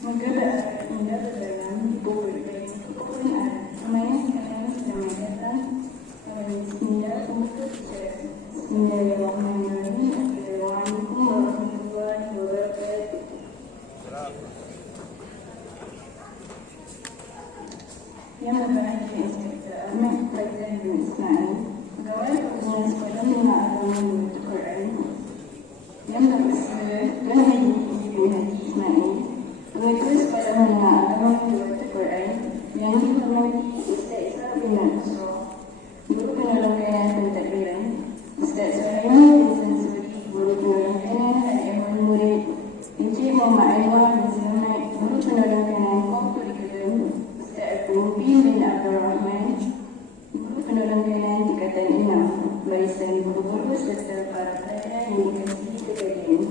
Maganda indah dalam buku dari Al-Quran. Namanya sekarang sedang datang. Bismillah, Bismillahirrahmanirrahim. Assalamualaikum warahmatullahi wabarakatuh. Yang membahas Inspektur Ahmad Faizal bin Ismail, pegawai pembinaan sekolah menengah agama Al-Quran, yang berusia dan Haji bin Haji Ismail, pengetua sekolah menengah agama Al-Quran, yang dihormati Ustaz Isra bin Nasrah, guru penolong kanan pentadbiran, Ustaz Sulaiman bin Sansuri, guru penolong kanan Al-Ihwan Murid, Encik Muhammad Anwar bin Sulaiman, guru penolong kanan Kurikulum, Ustaz Mubin bin Abdul Rahman, guru penolong kanan Tingkatan 6, barisan guru-guru serta para pelajar yang dikasihi sekalian.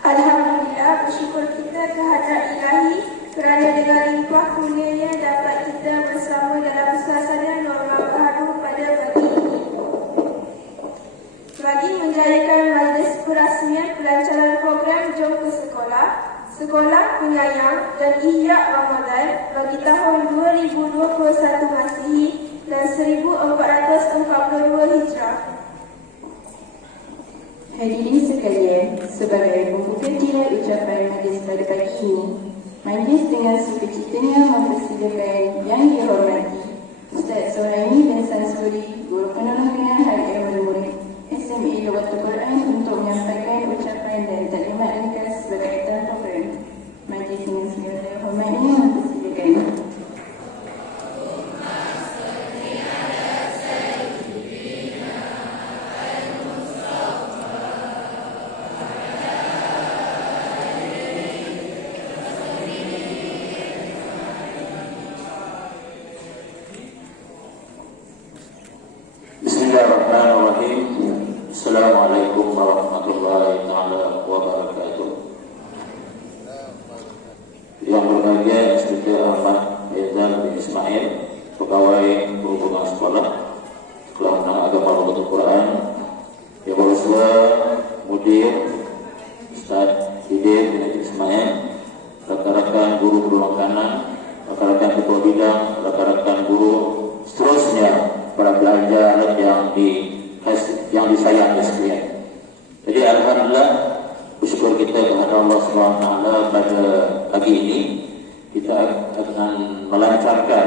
Alhamdulillah, bersyukur kita kehadrat Ilahi kerana dengan limpah kurnianya dapat kita bersama dalam suasana normal baharu pada pagi ini. Bagi menjayakan majlis perasmian pelancaran program Jom ke Sekolah, Sekolah Penyayang dan Ihya Ramadan bagi tahun 2021 Masihi dan 1442 Hijrah. Hadirin sekalian, sebagai pembuka tidak ucapan majlis pada pagi ini, majlis dengan sukacitanya mempersilakan yang dihormati Ustaz Suhaimi bin Sansuri, guru penolong kanan Al-Ihwan Murid, SME Lughatul Quran untuk menyampaikan ucapan dan taklimat ringkas berkaitan program. Majlis dengan segala hormatnya mempersilakan. Bismillahirrahmanirrahim. Assalamualaikum warahmatullahi taala wabarakatuh. Yang berbahagia Inspektur Ahmad Faizal bin Ismail, pegawai perhubungan sekolah menengah agama Lughatul Quran, yang berusia Mudir Ustaz Hidayat bin Haji Ismail, rekan-rekan guru penolong kanan, rekan-rekan ketua bidang, rekan-rekan guru, seterusnya para pelajar yang disayangi sekalian. Jadi alhamdulillah, bersyukur kita kepada Allah SWT pada pagi ini kita akan melancarkan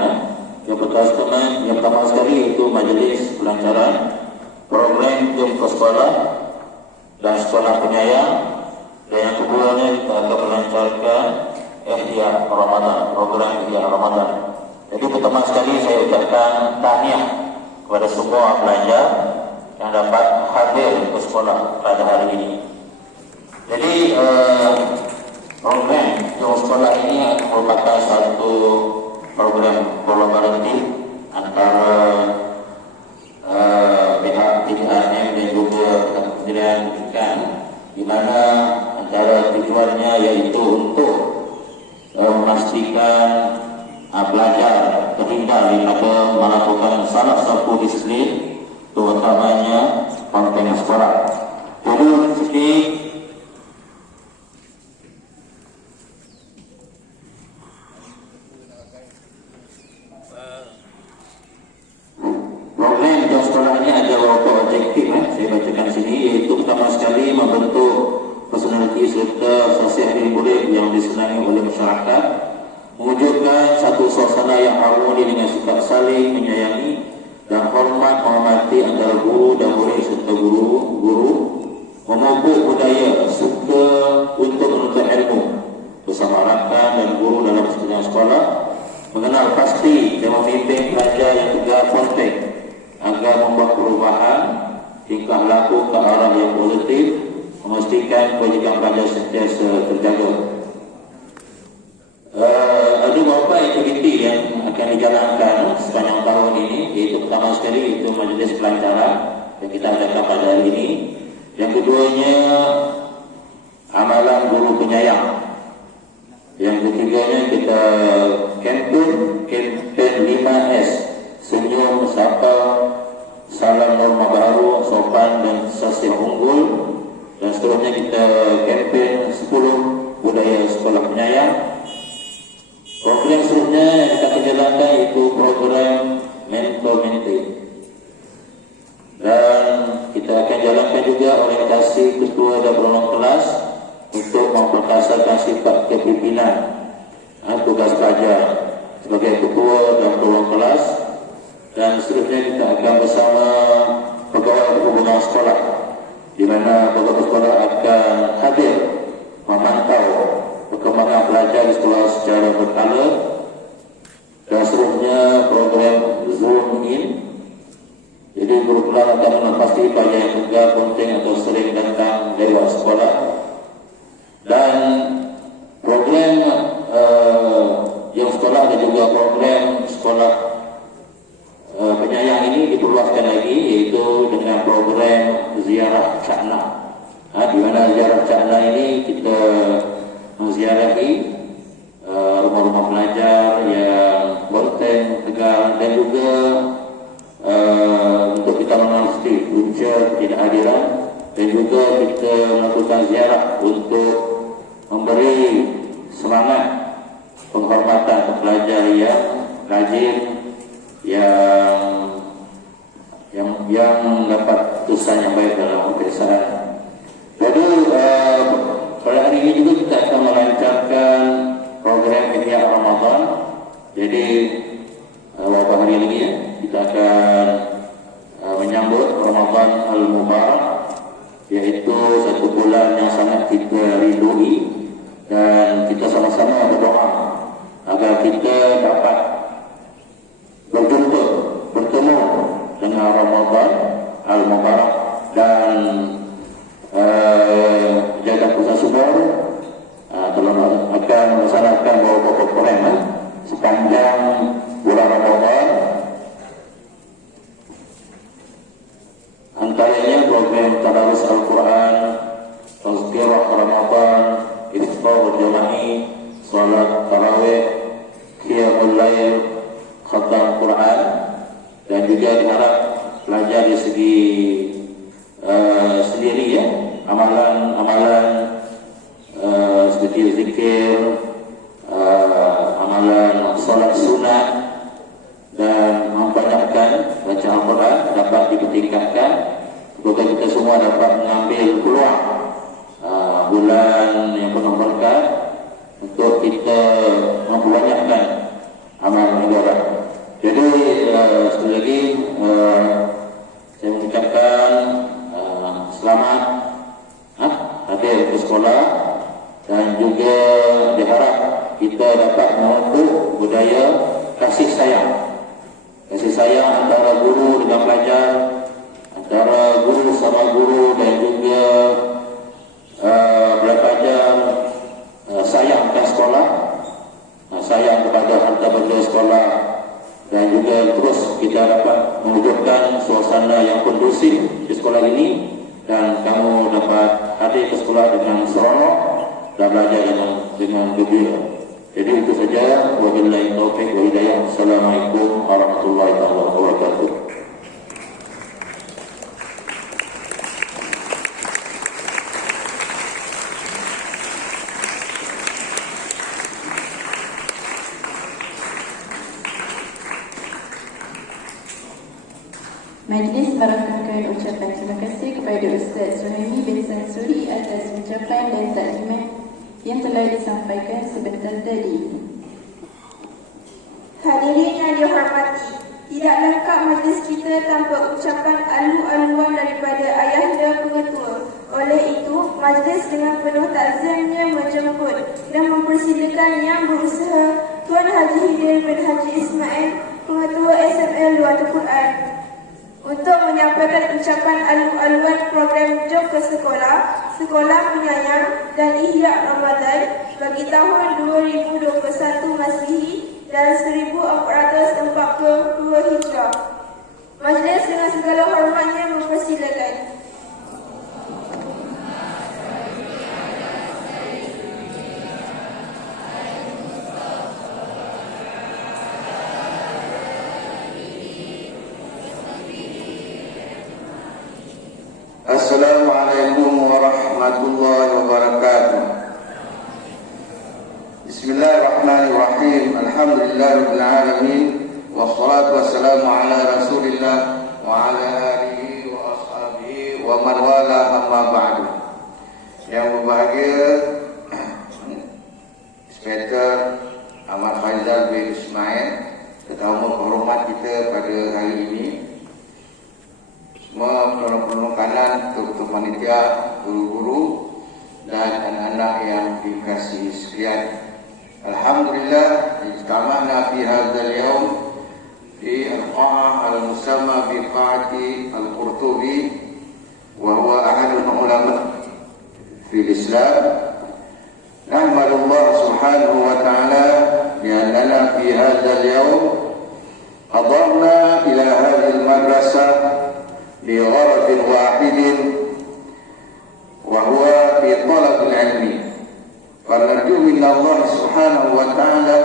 yang pertama sekali itu majlis pelancaran program Jom ke Sekolah dan Sekolah Penyayang, dan yang keduanya kita akan melancarkan Ihya Ramadan, program Ihya Ramadan. Jadi pertama sekali saya ucapkan tahniah kepada semua pelajar yang dapat hadir ke sekolah pada hari ini. Jadi program Jom Sekolah ini merupakan satu program kolaboratif antara pihak TKM dan juga Kementerian Pendidikan, di mana antara tujuannya yaitu untuk memastikan pelajar terhindar daripada melakukan salah satu disiplin, terutamanya konten sekolah. Jadi sini program Jom Sekolah ini ada beberapa objektif saya bacakan sini, iaitu pertama sekali membentuk personaliti serta sosial diri murid yang disenangi oleh masyarakat, mewujudkan satu suasana yang harmoni dengan sikap saling menyayangi dan hormat menghormati antara guru dan murid serta guru-guru, memupuk budaya suka untuk menuntut ilmu bersama rakan dan guru dalam sekolah sekolah, mengenal pasti dan memimpin pelajar yang tegar kontek agar membuat perubahan tingkah laku ke arah yang positif, memastikan kewajiban pelajar sentiasa terjaga. Ada beberapa aktiviti yang akan dijalankan sepanjang tahun ini, iaitu pertama sekali itu majlis pelancaran yang kita adakan pada hari ini. Yang keduanya amalan guru penyayang. Yang ketiganya kita kempen 5S, senyum, sapa, salam norma baru, sopan dan sosial unggul. Dan seterusnya kita kempen 10 budaya sekolah juga orientasi ketua dan penolong kelas untuk memperkasakan sifat kepimpinan tugas pelajar sebagai ketua dan penolong kelas. Dan seterusnya kita akan bersama pegawai hubungan sekolah, di mana pegawai sekolah akan hadir memantau perkembangan pelajar di sekolah secara berkala. Dan seterusnya program Zoom in. Jadi guru kelas akan menepasti pelajar yang tegak, penting atau sering datang lewat sekolah. Dan program yang sekolah dan juga program sekolah penyayang ini diperluaskan lagi, yaitu dengan program ziarah Cakna. Di mana ziarah Cakna ini kita menziarahi rumah-rumah pelajar yang konten Tegal, dan juga untuk kita mengenali punca ketidakhadiran, dan juga kita melakukan ziarah untuk memberi semangat penghormatan kepada pelajar yang rajin, yang dapat tulisan yang baik dalam peperiksaan. Jadi pada hari ini juga kita akan melancarkan program Ihya Ramadan. Jadi beberapa hari lagi kita akan menyambut Ramadan Al-Mubarak, yaitu satu bulan yang sangat kita rindu, dan kita sama-sama berdoa agar kita dapat bertemu dengan Ramadan Al-Mubarak dan jaga pusat sumber akan melaksanakan beberapa program sepanjang bulan Ramadan. Antaranya program tadarus Al-Quran, tazkirah Ramadan, iftar jama'i, salat tarawih, qiyamul lail, khatam Quran. Dan juga diharap pelajar di segi sendiri amalan seperti zikir, amalan salat sunat, dan membanyakkan baca Al-Quran dapat ditingkatkan. Semoga kita semua dapat mengambil peluang bulan yang penuh berkah untuk kita membanyakkan amal ibadah. Jadi sekali lagi saya mengucapkan selamat hadir ke sekolah, dan juga diharap kita dapat memupuk budaya kasih sayang antara guru dengan pelajar, antara guru sama guru, dan juga pelajar sayangkan sekolah, sayang kepada harta benda sekolah, dan juga terus kita dapat mewujudkan suasana yang kondusif di sekolah ini, dan kamu dapat hadir ke sekolah dengan seronok dan belajar dengan gembira. Jadi itu saja. Wabillahi taufiq wa hidayah. Assalamualaikum warahmatullahi wabarakatuh. Majlis meramaikan ucapan terima kasih kepada Ustaz Suhaimi bin Sansuri atas ucapan dan taklimat yang telah disampaikan sebentar tadi. Hadirin yang dihormati, tidak lengkap majlis kita tanpa ucapan alu-aluan daripada ayahanda pengetua. Oleh itu, majlis dengan penuh takzimnya menjemput dan mempersilakan yang berusaha Tuan Haji Hidayah bin Haji Ismail, pengetua SML Luatul Quran, untuk menyampaikan ucapan alu-aluan program Jom ke Sekolah, Sekolah Penyayang dan Ihya Ramadan bagi tahun 2021 Masihi dan 1442 Hijrah. Majlis dengan segala hormatnya mempersilakan. Assalamualaikum warahmatullahi wabarakatuh. Bismillahirrahmanirrahim. Alhamdulillahirabbil alamin. Wassalatu wassalamu ala Rasulillah wa ala alihi wa ashabihi wa man wala amma ba'du. Yang berbahagia Inspektur Ahmad Faizal bin Ismail, tetamu penghormat kita pada hari ini, semua penonton kanan, ketua panitia, guru-guru dan anak-anak yang dikasihi sekalian. Alhamdulillah, ijtama'na fi hadzal yaum fi al-qa'ah al-musamma bi qa'ati al-Qurtubi wa huwa ahadul ulama fi al-Islam. Nahmadullah subhanahu wa ta'ala li'annana fi hadzal yaum hadarna ila hadhihi al-madrasah li gharadin wahidin wa huwa fi talab al-ilmi. فنرجو من الله سبحانه وتعالى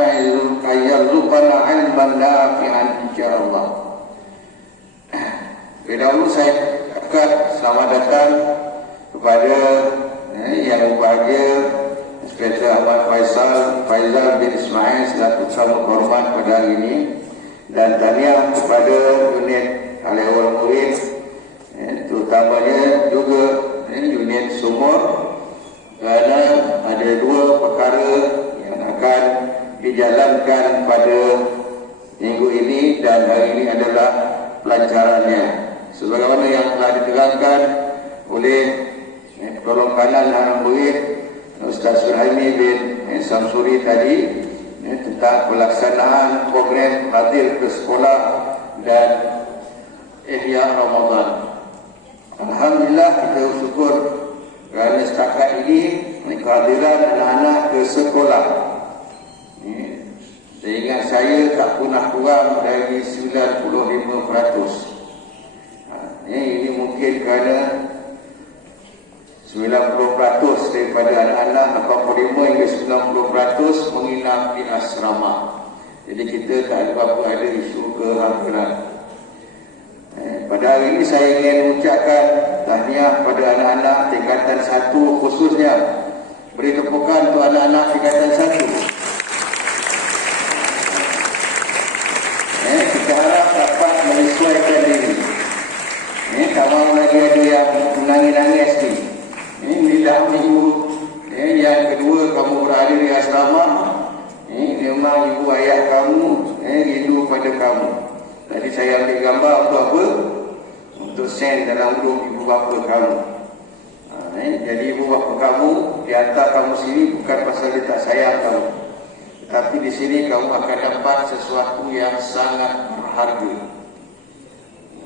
أن يرزقنا علما نافعا إن شاء الله. Dahulu saya akan selamat datang kepada yang berbahagia Inspektur Ahmad Faizal bin Ismail selaku tamu hormat pada hari ini, dan tahniah kepada unit awal murid, terutamanya juga unit sumur, kerana ada dua perkara yang akan dijalankan pada minggu ini dan hari ini adalah pelancarannya. Sebagaimana yang telah diterangkan oleh penolong kanan anak murid Ustaz Surhaimi bin Samsuri tadi tentang pelaksanaan program hadir ke sekolah dan Ihya Ramadan. Alhamdulillah, kita bersyukur kerana setakat ini kehadiran anak-anak ke sekolah, seingat saya tak pernah kurang dari 95%. Ini mungkin kerana 90% daripada anak-anak, 85 hingga 90% menginap di asrama. Jadi kita tak ada isu kehadiran. Pada hari ini saya ingin mengucapkan tahniah kepada anak-anak tingkatan 1 khususnya. Beri tepukan untuk anak-anak tingkatan 1. Kita harap dapat menyesuaikan diri. Tak mahu lagi ada yang menangis-nangis ni. Ini dah minggu yang kedua kamu berada di asrama. Memang ibu ayah kamu rindu pada kamu. Tadi saya ambil gambar untuk apa? Untuk send dalam grup ibu bapa kamu. Jadi ibu bapa kamu dihantar kamu sini bukan pasal dia tak sayang kamu, tapi di sini kamu akan dapat sesuatu yang sangat berharga.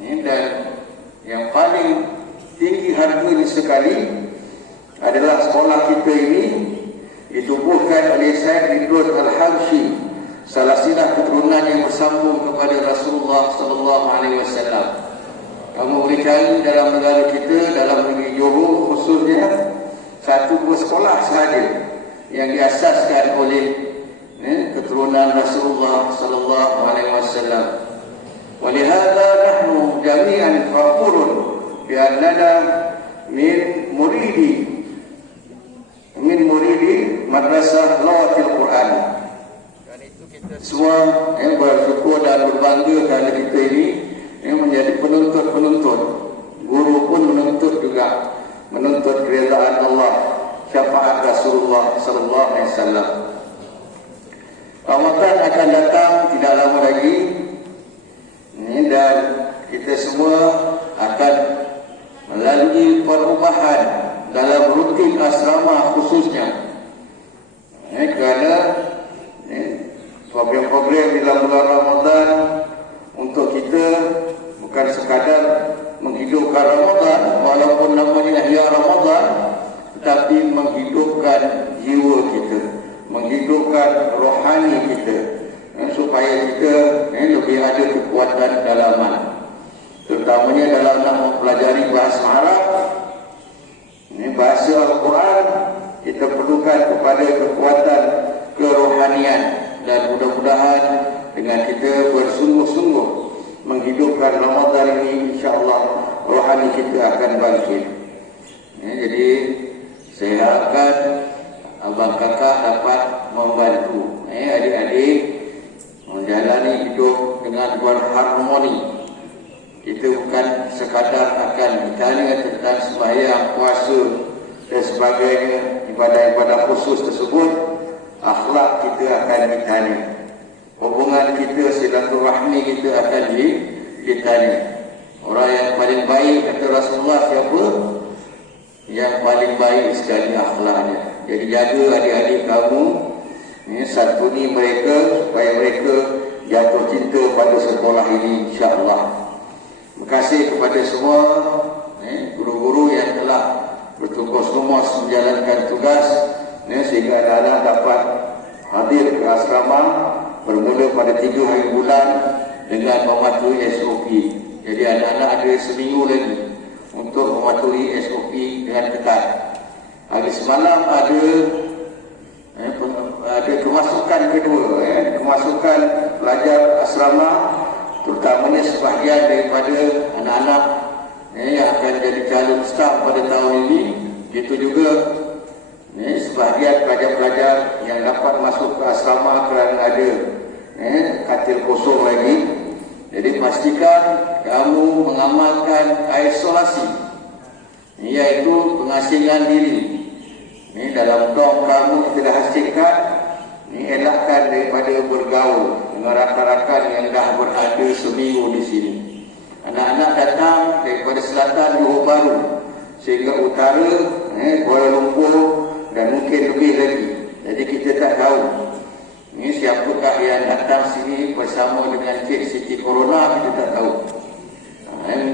Dan yang paling tinggi harganya sekali adalah sekolah kita ini ditubuhkan oleh Said Idrus Al-Habsyi, salah silah keturunan yang bersambung kepada Rasulullah sallallahu alaihi wasallam. Kamu boleh cari dalam negara kita, dalam negeri Johor khususnya, 1-2 sekolah sahaja yang diasaskan oleh keturunan Rasulullah sallallahu alaihi wasallam. Walihada nahnu jami'an fakhurun bi annana min muridi madrasah Lawatil Quran. Dan itu kita semua bersyukur dan berbangga kerana kita ini menjadi penuntut-penuntut. Guru pun menuntut juga, menuntut keridaan Allah, syafaat Rasulullah sallallahu alaihi wasallam. Ramadan akan datang tidak lama lagi, dan kita semua akan melalui perubahan dalam rutin asrama khususnya. Kerana program-program dalam bulan Ramadan untuk kita bukan sekadar menghidupkan Ramadan, walaupun namanya Ihya Ramadan, tetapi menghidupkan jiwa kita, menghidupkan rohani kita, supaya kita lebih ada kekuatan dalaman, terutamanya dalam nak mempelajari bahasa Arab, bahasa Al-Quran. Kita perlukan kepada kekuatan kerohanian, dan mudah-mudahan dengan kita bersungguh-sungguh menghidupkan Ramadan ini, insya-Allah rohani kita akan bangkit. Jadi saya harapkan abang kakak dapat membantu adik-adik menjalani hidup dengan berharmoni. Kita bukan sekadar akan bertanya tentang sembahyang, puasa dan sebagainya, ibadah-ibadah khusus tersebut, akhlak kita akan ditanya. Hubungan kita, silaturahmi kita akan ditanya. Orang yang paling baik kata Rasulullah siapa? Yang paling baik sekali akhlaknya. Jadi jaga adik-adik kamu, santuni mereka supaya mereka jatuh cinta pada sekolah ini, insya-Allah. Terima kasih kepada semua guru-guru yang telah bertugas-tugas menjalankan tugas sehingga anak-anak dapat hadir ke asrama bermula pada 3 hari bulan dengan mematuhi SOP. Jadi anak-anak ada seminggu lagi untuk mematuhi SOP dengan ketat. Hari semalam ada kemasukan kedua, kemasukan pelajar asrama, terutamanya sebahagian daripada anak-anak yang akan jadi calon staf pada tahun ini. Itu juga sebahagian pelajar-pelajar yang dapat masuk ke asrama kerana ada katil kosong lagi. Jadi pastikan kamu mengamalkan isolasi, iaitu pengasingan diri. Dalam dom kamu kita dah hasilkan, elakkan daripada bergaul dengan rakan-rakan yang dah berada seminggu di sini. Anak-anak datang daripada selatan Johor Bahru sehingga utara Kuala Lumpur dan mungkin lebih lagi. Jadi kita tak tahu siapakah yang datang sini bersama dengan kes Siti Corona, kita tak tahu.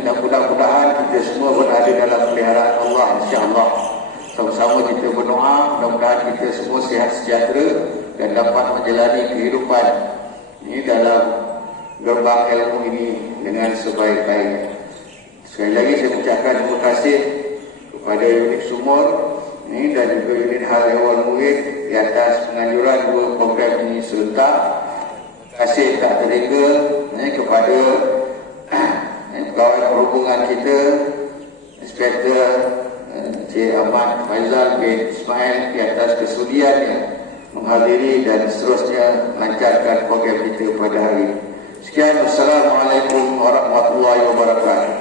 Mudah-mudahan kita semua berada dalam peliharaan Allah, insya-Allah. Sama-sama kita berdoa, mudah-mudahan kita semua sihat sejahtera dan dapat menjalani kehidupan ini dalam gerbang ilmu ini dengan sebaik-baiknya. Sekali lagi saya ucapkan terima kasih kepada unit Sumur dan juga unit Hal Ehwal Murid di atas penganjuran 2 program ini serentak. Terima kasih tak terhingga kepada pegawai perhubungan kita, Inspektor Cik Ahmad Faizal bin Ismail di atas kesudiannya menghadiri dan seterusnya melancarkan program kita pada hari ini. Sekian, Assalamualaikum warahmatullahi wabarakatuh.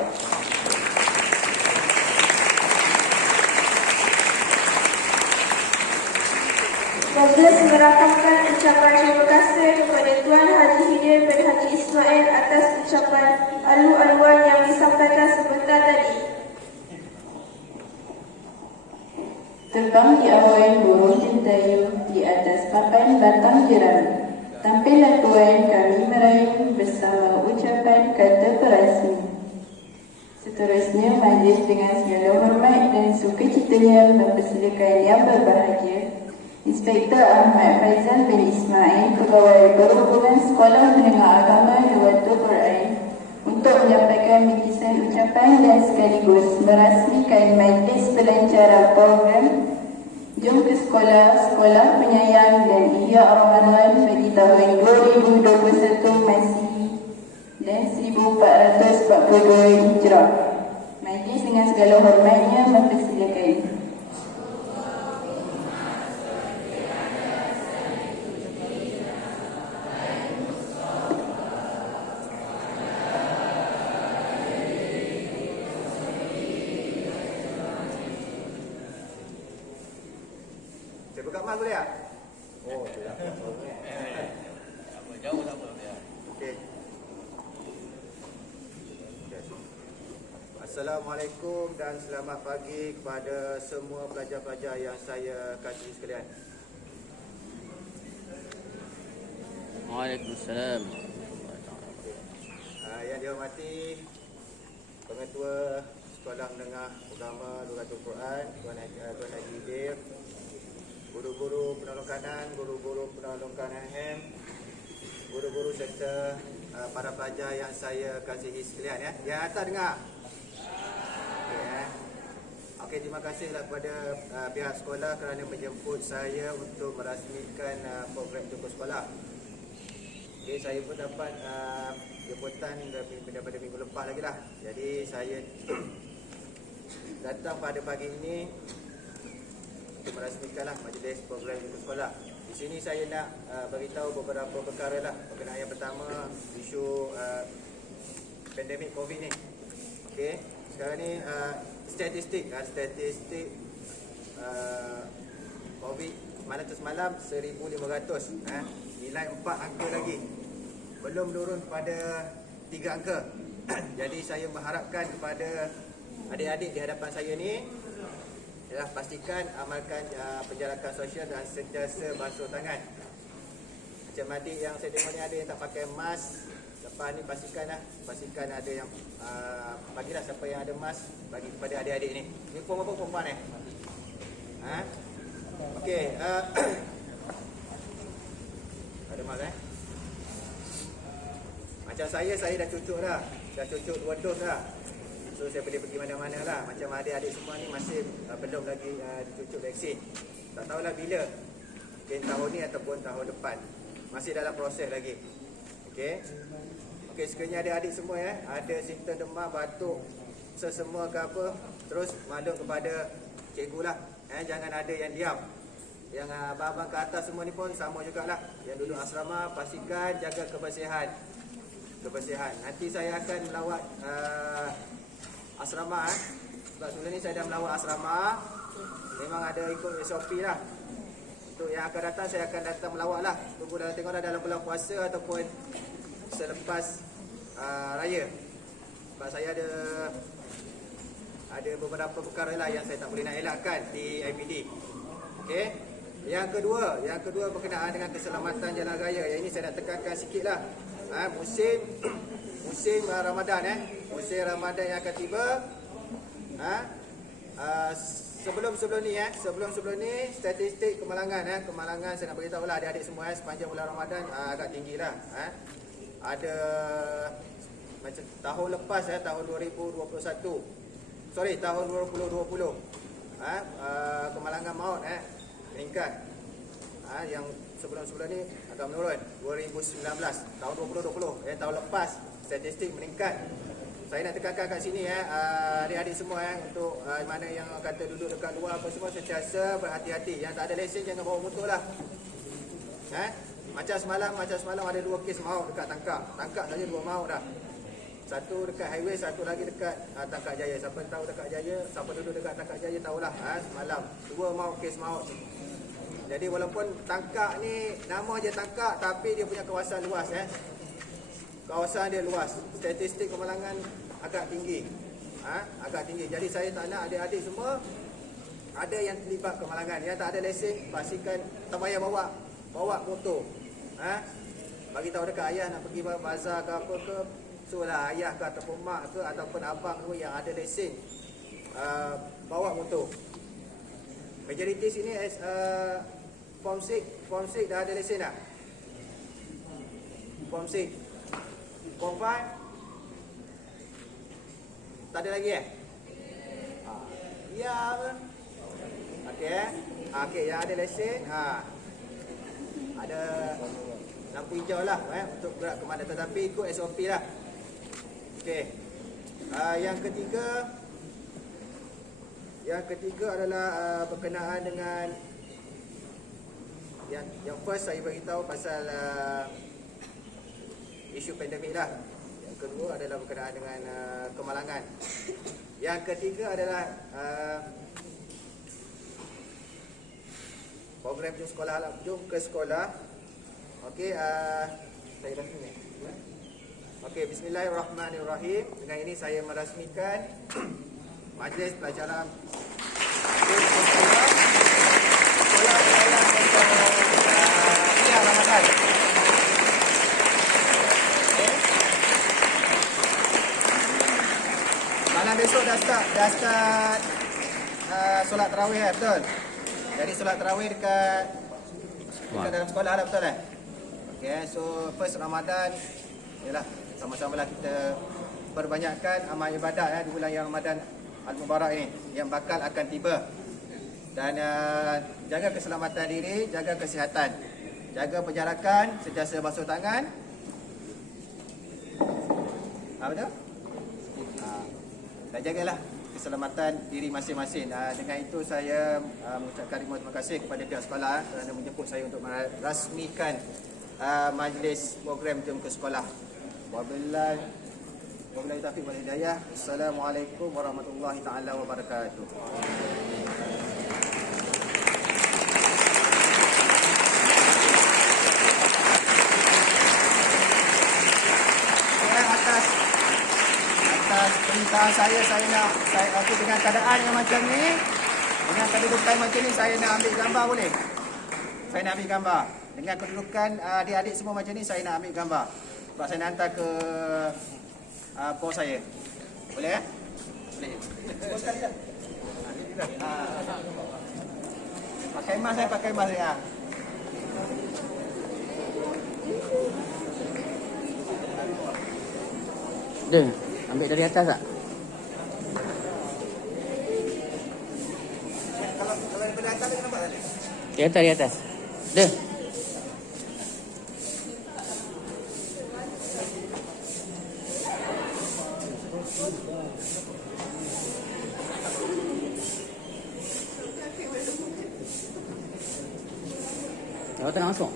Majlis merakamkan ucapan terima kasih kepada Tuan Haji Hidir bin Haji Ismail atas ucapan alu-aluan yang disampaikan sebentar tadi. Terbang di awan burung cintayu di atas papan batang jerami. Tampil lakuan kami merayu bersama ucapan kata perasmi. Seterusnya majlis dengan segala hormat dan sukacitanya mempersilakan yang berbahagia Inspektor Ahmad Faizal bin Ismail, Pegawai Berhubungan Sekolah Menengah Agama Nuwatul Quran, untuk menyampaikan bingkisan ucapan dan sekaligus merasmikan majlis pelancaran program Jom ke Sekolah, Sekolah Penyayang dan Ihya Ramadan bagi tahun 2021 Masihi dan 1442 Hijrah. Majlis dengan segala hormatnya mempersilakan. Buka mic boleh tak? Oh, tidak. Jauh tak apa. Okey. Assalamualaikum dan selamat pagi kepada semua pelajar-pelajar yang saya kasihi sekalian. Waalaikumsalam. Yang dihormati Pengetua Sekolah Menengah Agama Nuwatul Quran, Tuan Haji Hidir, guru-guru penolong kanan, guru-guru penolong kanan HEM, guru-guru serta para pelajar yang saya kasihi sekalian ya. Yang atas dengar? Okey, terima kasihlah kepada pihak sekolah kerana menjemput saya untuk merasmikan program Jom Sekolah. Okey, saya pun dapat jemputan daripada minggu lepas lagi lah. Jadi saya datang pada pagi ini merasmikanlah majlis program Jom Sekolah. Di sini saya nak beritahu beberapa perkara lah. Berkenaan yang pertama, isu pandemik COVID ni. Okey, sekarang ni statistik COVID mana tu semalam 1,500. Nilai 4 angka lagi. Belum turun pada 3 angka. Jadi saya mengharapkan kepada adik-adik di hadapan saya ni ialah pastikan amalkan penjarakan sosial dan sentiasa basuh tangan. Macam adik yang saya tengok ni ada yang tak pakai mask. Lepas ni pastikan ada yang bagilah siapa yang ada mask bagi kepada adik-adik ni. Ni form apa perempuan Okey, ada mask Macam saya dah cucuk dah. Dah cucuk 2 dos dah. So saya boleh pergi mana-mana lah. Macam adik-adik semua ni masih belum lagi cucuk vaksin. Tak tahulah bila. Mungkin tahun ni ataupun tahun depan. Masih dalam proses lagi. Okey. Okey, sekiranya adik-adik semua ada simptom demam, batuk, sesemua ke apa, terus maklum kepada cikgu lah. Jangan ada yang diam. Yang abang-abang ke atas semua ni pun sama jugalah. Yang duduk asrama pastikan jaga kebersihan. Nanti saya akan melawat asrama sebab sebelum ni saya dah melawat asrama. Memang ada ikut SOP lah. Untuk yang akan datang saya akan datang melawat lah. Tunggu tengok dah dalam bulan puasa ataupun selepas raya. Sebab saya ada beberapa perkara lah yang saya tak boleh nak elakkan di IPD. Okey. Yang kedua berkenaan dengan keselamatan jalan raya. Yang ini saya nak tekankan sikit lah. Musim Ramadan musim Ramadan yang akan tiba. Sebelum ni statistik kemalangan saya nak beritahu lah adik-adik semua sepanjang bulan Ramadan agak tinggi lah. Ada macam tahun lepas tahun 2021. Tahun 2020. Kemalangan maut meningkat. Yang sebelum ni agak menurun. 2019, tahun 2020, tahun lepas statistik meningkat. Saya nak tekankan kat sini adik-adik semua untuk mana yang kata duduk dekat luar apa semua sentiasa berhati-hati. Yang tak ada lesen jangan bawa motor lah. Macam semalam ada 2 kes maut dekat Tangkak saja 2 maut dah. Satu dekat highway, satu lagi dekat Tangkak Jaya. Siapa tahu dekat Jaya, siapa duduk dekat Tangkak Jaya tahulah semalam 2 kes maut. Jadi walaupun Tangkak ni nama je Tangkak tapi dia punya kawasan luas Kawasan dia luas. Statistik kemalangan agak tinggi. Jadi saya tak nak adik-adik semua ada yang terlibat kemalangan. Yang tak ada lesen pastikan tak payah bawa motor. Bagi tahu dekat ayah nak pergi bazar ke apa ke, suruhlah ayah ke ataupun mak ke ataupun abang tu yang ada lesen bawa motor. Majoriti sini form 6 dah ada lesen dah. Form 6. Form 5 tak ada lagi ya apa? Okey, yang ada lesen ada lampu hijau lah untuk gerak ke mana, tetapi ikut SOP lah. Okey. Yang ketiga adalah berkenaan dengan yang first saya beritahu pasal isu pandemik lah. Yang kedua adalah berkenaan dengan kemalangan. Yang ketiga adalah program Jom ke Sekolah. Okey, saya dah sini. Okey, bismillahirrahmanirrahim. Dengan ini saya merasmikan Majlis Pelajaran Sekolah Ramadan. Malam besok dah start solat tarawih betul. Jadi solat tarawih dekat dalam sekolah lah betul Okay, so first Ramadan ialah sama-sama lah kita perbanyakkan amal ibadat di bulan yang Ramadan Al-Mubarak ini yang bakal akan tiba. Dan jaga keselamatan diri, jaga kesihatan, jaga penjarakan, sentiasa basuh tangan. Apa tu? Dan jagalah keselamatan diri masing-masing. Dengan itu saya mengucapkan terima kasih kepada pihak sekolah kerana menjemput saya untuk merasmikan majlis program Jom ke Sekolah. Wabillahi Wabillahi taufiq wal hidayah. Assalamualaikum warahmatullahi taala wabarakatuh. Atas perintah saya dengan keadaan yang macam ni, dengan kedudukan macam ni, saya nak ambil gambar boleh? Saya nak ambil gambar. Dengan kedudukan adik-adik semua macam ni, saya nak ambil gambar. Sebab saya nak hantar ke bos saya. Boleh kan? Boleh. Semua sekali dah. Pakai mask saya, pakai mask saya. Dia ambil dari atas tak? Kalau daripada atas tu nampak tak? Di atas, di atas. Dia. Awak tak nak masuk?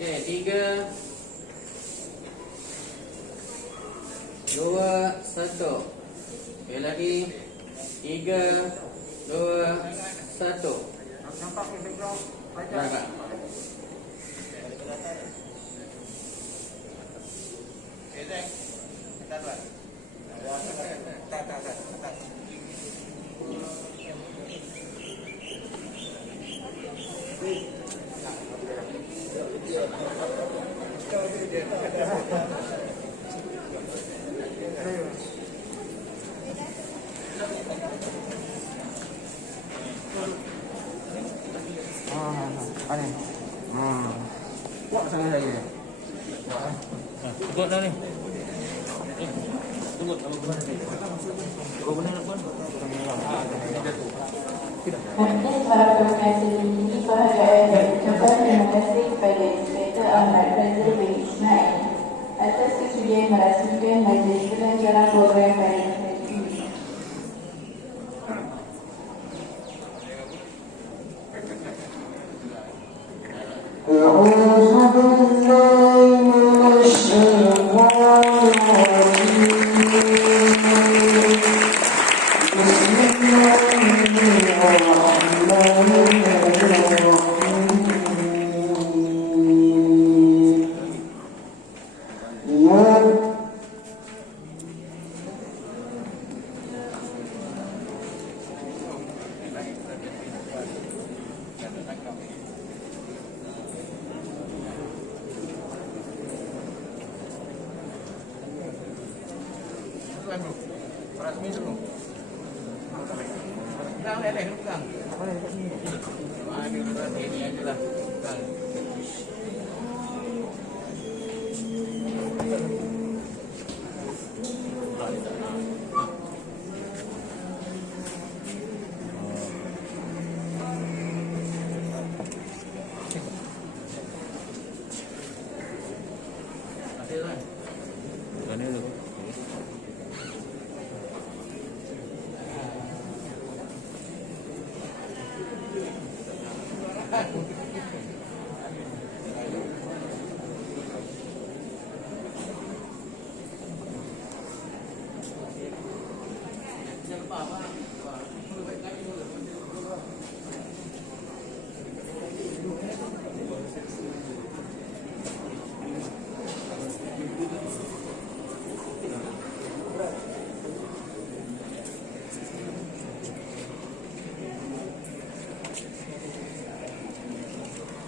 Okey, 3, 2, 1. Okey lagi. 3, 2, 1. Nampak ke background? Nampak. Buat sangat lagi. Tunggu dah ni. Tunggu apa guna ni? Apa guna nak buat? Hadis para profesor ini bahagian ucapan terima kasih kepada Inspektor Ahmad Fazil bin Ismail atas kesudian merasmikan majlis pelancaran program pada hari ini.